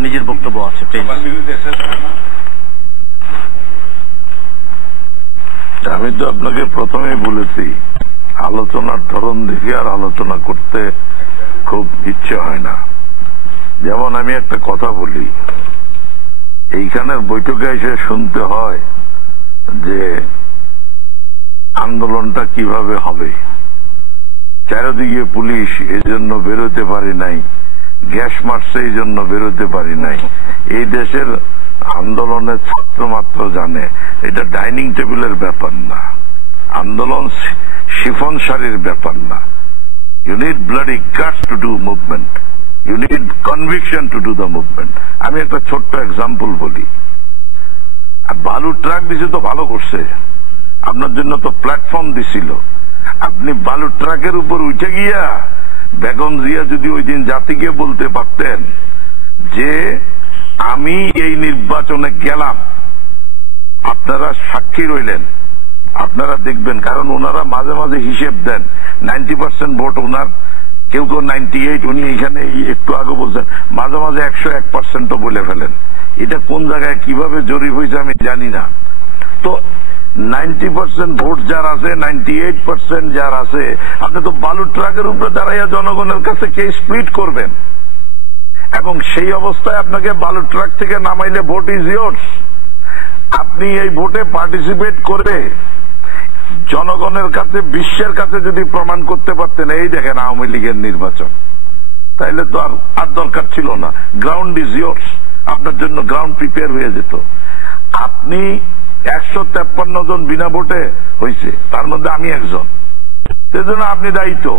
আপনার নিজের বক্তব্য আছে প্লিজ। আমি তো আপনাকে প্রথমেই বলেছি আলোচনার ধরন দেখে আর আলোচনা করতে খুব ইচ্ছে হয় না। যেমন আমি একটা কথা বলি, এইখানের বৈঠকে এসে শুনতে হয় যে আন্দোলনটা কিভাবে হবে, চারিদিকে পুলিশ এই জন্য বেরোতে পারি নাই, গ্যাস মারছে এই জন্য বেরোতে পারি নাই। এই দেশের আন্দোলনের ছাত্র মাত্র জানে এটা ডাইনিং টেবিলের ব্যাপার না, আন্দোলন শিফন শাড়ির ব্যাপার না। You need bloody guts to do movement, you need conviction to do the movement. আমি একটা ছোট্ট এক্সাম্পল বলি, বালুর ট্রাক দিছে তো ভালো করছে, আপনার জন্য তো প্ল্যাটফর্ম দিছিল। আপনি বালুর ট্রাকের উপর উঠে গিয়া বেগম জিয়া যদি ওই দিন জাতিকে বলতে পারতেন যে আমি এই নির্বাচনে গেলাম, আপনারা সাক্ষী রইলেন, আপনারা দেখবেন, কারণ ওনারা মাঝে মাঝে হিসেব দেন 90% ভোট ওনার, কেউ কেউ 98, উনি এখানে একটু আগে বলছেন মাঝে মাঝে 101% বলে ফেলেন। এটা কোন জায়গায় কিভাবে জরিপ হয়েছে আমি জানি না। তো 90% ভোট যার আছে, 98% যার আছে, আপনি তো বালুর ট্রাকের উপরে দাঁড়াইয়া জনগণের কাছে কে স্প্লিট করবেন, এবং সেই অবস্থায় আপনাকে বালুর ট্রাক থেকে নামাইলে ভোট ইজ ইয়োর্স। আপনি এই ভোটে পার্টিসিপেট করে জনগণের কাছে, বিশ্বের কাছে যদি প্রমাণ করতে পারতেন এই দেখেন আওয়ামী লীগের নির্বাচন, তাইলে তো আর দরকার ছিল না। গ্রাউন্ড ইজ ইয়োর্স, আপনার জন্য গ্রাউন্ড প্রিপেয়ার হয়ে যেত। আপনি 153 জন বিনা ভোটে হয়েছে, তার মধ্যে আমি একজন, সেজন্য আপনি দায়ী। তো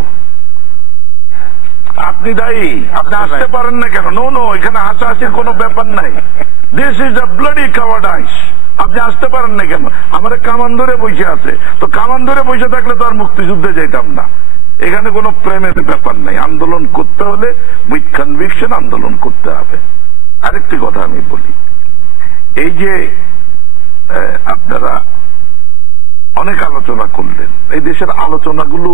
আপনি দায়ী, আপনি আসতে পারেন না কেন? নো, এখানে হাসাহাসির কোনো ব্যাপার নাই। This is a bloody cowardice. আপনি আসতে পারেন না কেন? আমার কামান ধরে বসে আছে, তো কামান ধরে বসে থাকলে তো আর মুক্তিযুদ্ধে যেতাম না। এখানে কোনো প্রেমের ব্যাপার নাই। আন্দোলন করতে হলে উইথ কনভিকশন আন্দোলন করতে হবে। আরেকটি কথা আমি বলি, এই যে আপনারা অনেক আলোচনা করলেন, এই দেশের আলোচনাগুলো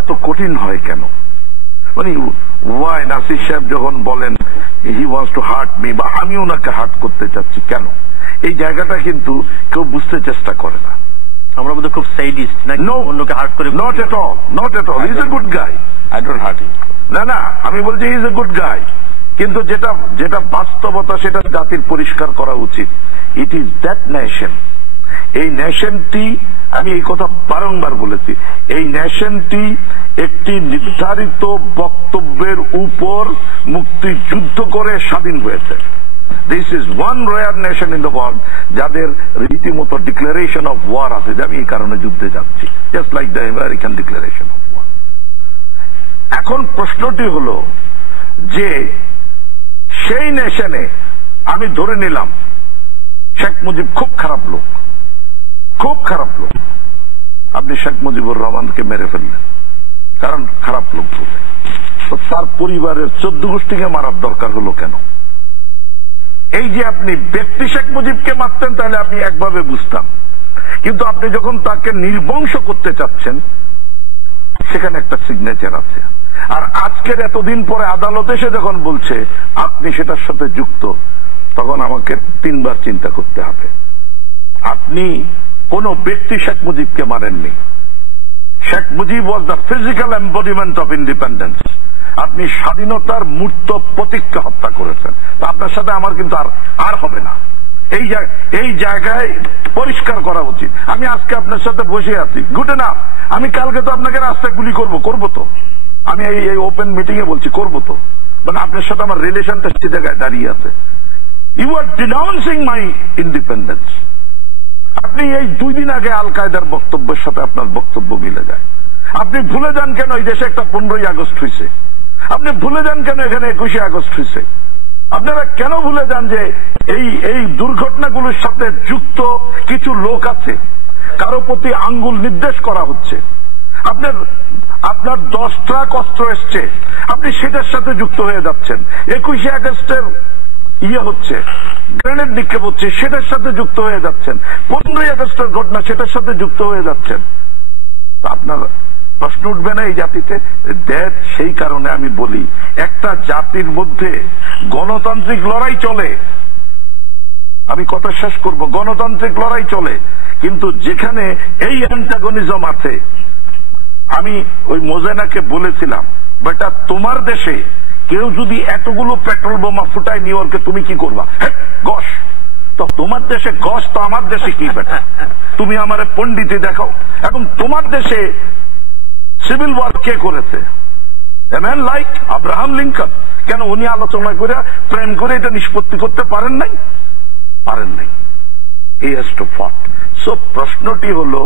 এত কঠিন হয় কেন? মানে ওয়াই নাসির সাহেব যখন বলেন he wants to hurt me, বা আমি ওনাকে হার্ট করতে চাচ্ছি কেন, এই জায়গাটা কিন্তু কেউ বুঝতে চেষ্টা করে না। আমরা বোধহয় খুব সাইডিস্ট নাকি অন্যকে হার্ট করে? Not at all, not at all. He is a good guy, I don't hurt him. না, আমি বলছি হি ইজ এ গুড গাই, কিন্তু যেটা বাস্তবতা সেটা জাতির পরিষ্কার করা উচিত। ইট ইজ দ্যাট নেশন, এই নেশনটি, আমি এই কথা বারংবার বলেছি, এই নেশনটি একটি নির্ধারিত বক্তব্যের উপর মুক্তিযুদ্ধ করে স্বাধীন হয়েছে। This is one rare nation in the world যাদের রীতিমতো ডিক্লারেশন অফ ওয়ার আছে, যে আমি এই কারণে যুদ্ধে যাচ্ছি, just like the American declaration of war. এখন প্রশ্নটি হল যে সেই নেশনে আমি ধরে নিলাম শেখ মুজিব খুব খারাপ লোক, খুব খারাপ লোক, আপনি শেখ মুজিবুর রহমানকে মেরে ফেললেন কারণ খারাপ লোক বলে, তো তার পরিবারের 14 গোষ্ঠীকে মারার দরকার হলো কেন? এই যে আপনি ব্যক্তি শেখ মুজিবকে মারতেন তাহলে আপনি একভাবে বুঝতাম, কিন্তু আপনি যখন তাকে নির্বংশ করতে চাচ্ছেন সেখানে একটা সিগনেচার আছে। আর আজকের এতদিন পরে আদালতে এসে যখন বলছে আপনি সেটার সাথে যুক্ত, তখন আমাকে 3 বার চিন্তা করতে হবে। আপনি কোন ব্যক্তি শেখ মুজিবকে মারেননি। Sheikh Mujib was the physical embodiment of independence. আপনি স্বাধীনতার মূর্ত প্রতীককে হত্যা করেছেন। তা আপনার সাথে আমার কিন্তু আর হবে না। এই জায়গায় পরিষ্কার করা উচিত। আমি আজকে আপনার সাথে বসে আছি, গুড এনাফ। আমি কালকে তো আপনাকে রাস্তায় গুলি করবো তো। আমি এই ওপেন মিটিং এ বলছি করবো তো, মানে আপনার সাথে আমার রিলেশনটা সে জায়গায় দাঁড়িয়ে আছে। You are denouncing my independence. আপনি এই 2 দিন আগে আল কায়দার বক্তব্যের সাথে আপনার বক্তব্য মিলে যায়। আপনি ভুলে যান কেন এই দেশে একটা 15ই আগস্ট হয়েছে? আপনি ভুলে যান কেন এখানে 21শে আগস্ট হয়েছে? আপনারা কেন ভুলে যান যে এই দুর্ঘটনাগুলোর সাথে যুক্ত কিছু লোক আছে, কারো প্রতি আঙ্গুল নির্দেশ করা হচ্ছে? আপনার 10 ট্রাক অস্ত্র এসছে, আপনি সেটার সাথে যুক্ত হয়ে যাচ্ছেন। 21শে আগস্টের হচ্ছে, গ্রেনেড নিক্ষেপ হচ্ছে, সেটার সাথে যুক্ত হয়ে যাচ্ছেন। 15ই আগস্টের ঘটনা, সেটার সাথে যুক্ত হয়ে যাচ্ছেন। আপনার প্রশ্ন উঠবে না এই জাতিতে? সেই কারণে আমি বলি একটা জাতির মধ্যে গণতান্ত্রিক লড়াই চলে, আমি কথা শেষ করব, গণতান্ত্রিক লড়াই চলে, কিন্তু যেখানে এই অ্যান্টাগনিজম আছে, আমি ওই মোজেনাকে বলেছিলাম, বেটা তোমার দেশে কেউ যদি এতগুলো পেট্রোল বোমা ফুটায় নিউ ইয়র্কে, তুমি কি করবা? গস তো তোমার দেশে গস, তো আমার দেশে কি বেটা? তুমি আমারে পণ্ডিতে দেখাও। এবং তোমার দেশে সিভিল ওয়ার কে করেছে? A man like Abraham Lincoln. কেন উনি আলোচনা করে প্রেম করে এটা নিষ্পত্তি করতে পারেন নাই? পারেন নাই। হি হ্যাজ টু ফট। সো প্রশ্নটি হলো,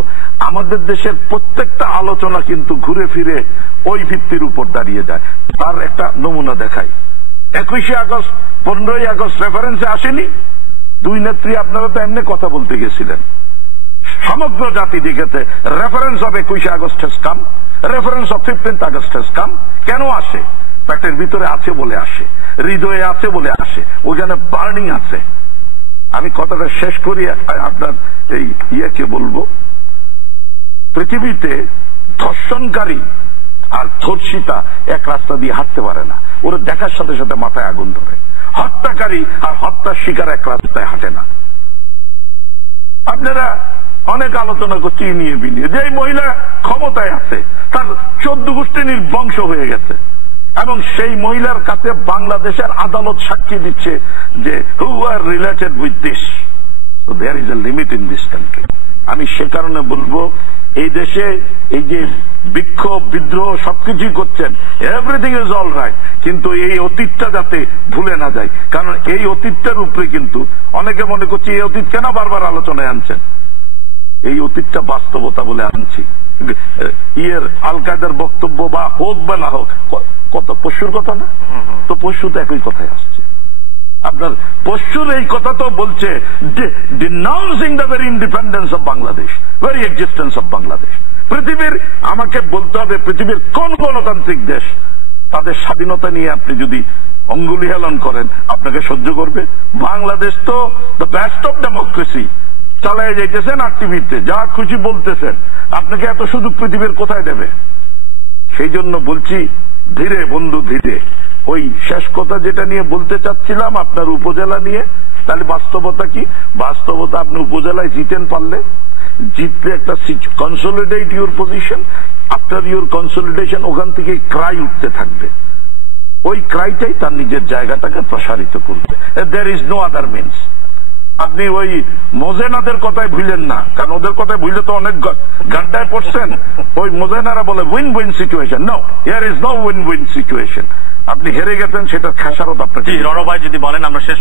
আমাদের দেশের প্রত্যেকটা আলোচনা কিন্তু ঘুরে ফিরে ওই ভিত্তির উপর দাঁড়িয়ে যায়। তার একটা নমুনা দেখাই। 21শে আগস্ট, 15ই আগস্ট রেফারেন্সে আসেনি? দুই নেত্রী আপনারা তো এমনি কথা বলতে গেছিলেন, সমগ্র জাতি দেখেছে রেফারেন্স অফ 21শে August has come, reference of 15th August has come. কেন আসে? পেটের ভিতরে আছে বলে আসে, হৃদয়ে আছে বলে আসে, ওইখানে বার্নিং আছে। আমি কথাটা শেষ করি, আপনার এই ইয়েকে বলবো, পৃথিবীতে ধর্ষণকারী আর ধর্ষিতা এক রাস্তা দিয়ে হাঁটতে পারে না, ওরা দেখার সাথে সাথে মাথায় আগুন ধরে। হত্যাকারী আর হত্যার শিকার এক রাস্তায় হাঁটে না। আপনারা অনেক আলোচনা করছি নিয়ে বিনিয়ে, যে মহিলা ক্ষমতায় আছে, তার 14 গোষ্ঠী নির্বংশ হয়ে গেছে, এবং সেই মহিলার কাছে বাংলাদেশের আদালত সাক্ষী দিচ্ছে যে who are related with this, so there is a limit in this country. আমি সে কারণে বলবো, এই দেশে এই যে বিক্ষোভ বিদ্রোহ সবকিছুই করছেন, এভরিথিং ইজ অল রাইট, কিন্তু এই অতীতটা যাতে ভুলে না যায়। কারণ এই অতীতটার উপরে কিন্তু অনেকে মনে করছে এই অতীত কেন বারবার আলোচনায় আনছেন। এই অতীতটা বাস্তবতা বলে আনছি। আল কায়দার বক্তব্য বা হোক বা না হোক, কত পশুর কথা না? তো পশু তো একই কথাই আসছে। আপনার পশুর এই কথা তো বলছে denouncing the very independence of Bangladesh, very existence of Bangladesh. পৃথিবীর, আমাকে বলতে হবে পৃথিবীর কোন গণতান্ত্রিক দেশ তাদের স্বাধীনতা নিয়ে আপনি যদি অঙ্গুলি হেলন করেন, আপনাকে সহ্য করবে? বাংলাদেশ তো দ্য বেস্ট অফ ডেমোক্রেসি চালায় যাইতেছেন, আর টিভিতে যা খুশি বলতেছেন, আপনাকে এত সুযোগ পৃথিবীর কোথায় দেবে? সেই জন্য বলছি, ধীরে বন্ধু ধীরে। ওই শেষ কথা যেটা নিয়ে বলতে চাচ্ছিলাম আপনার উপজেলা নিয়ে, তাহলে বাস্তবতা কি? বাস্তবতা আপনি উপজেলায় জিতেন, পারলে জিতলে একটা consolidate your position, after your consolidation ওখান থেকে ক্রাই উঠতে থাকবে। ওই ক্রাইটাই তার নিজের জায়গাটাকে প্রসারিত করবে। There is no other means. আপনি ওই মোজেনাদের কথায় ভুলেন না, কারণ ওদের কথায় ভুলে তো অনেক গাড্ডায় পড়ছেন। ওই মোজেনারা বলে win win situation. No, here is no win win situation. আপনি হেরে গেছেন, সেটা খেসারত আপনাকে। রণ ভাই যদি বলেন, আমরা শেষ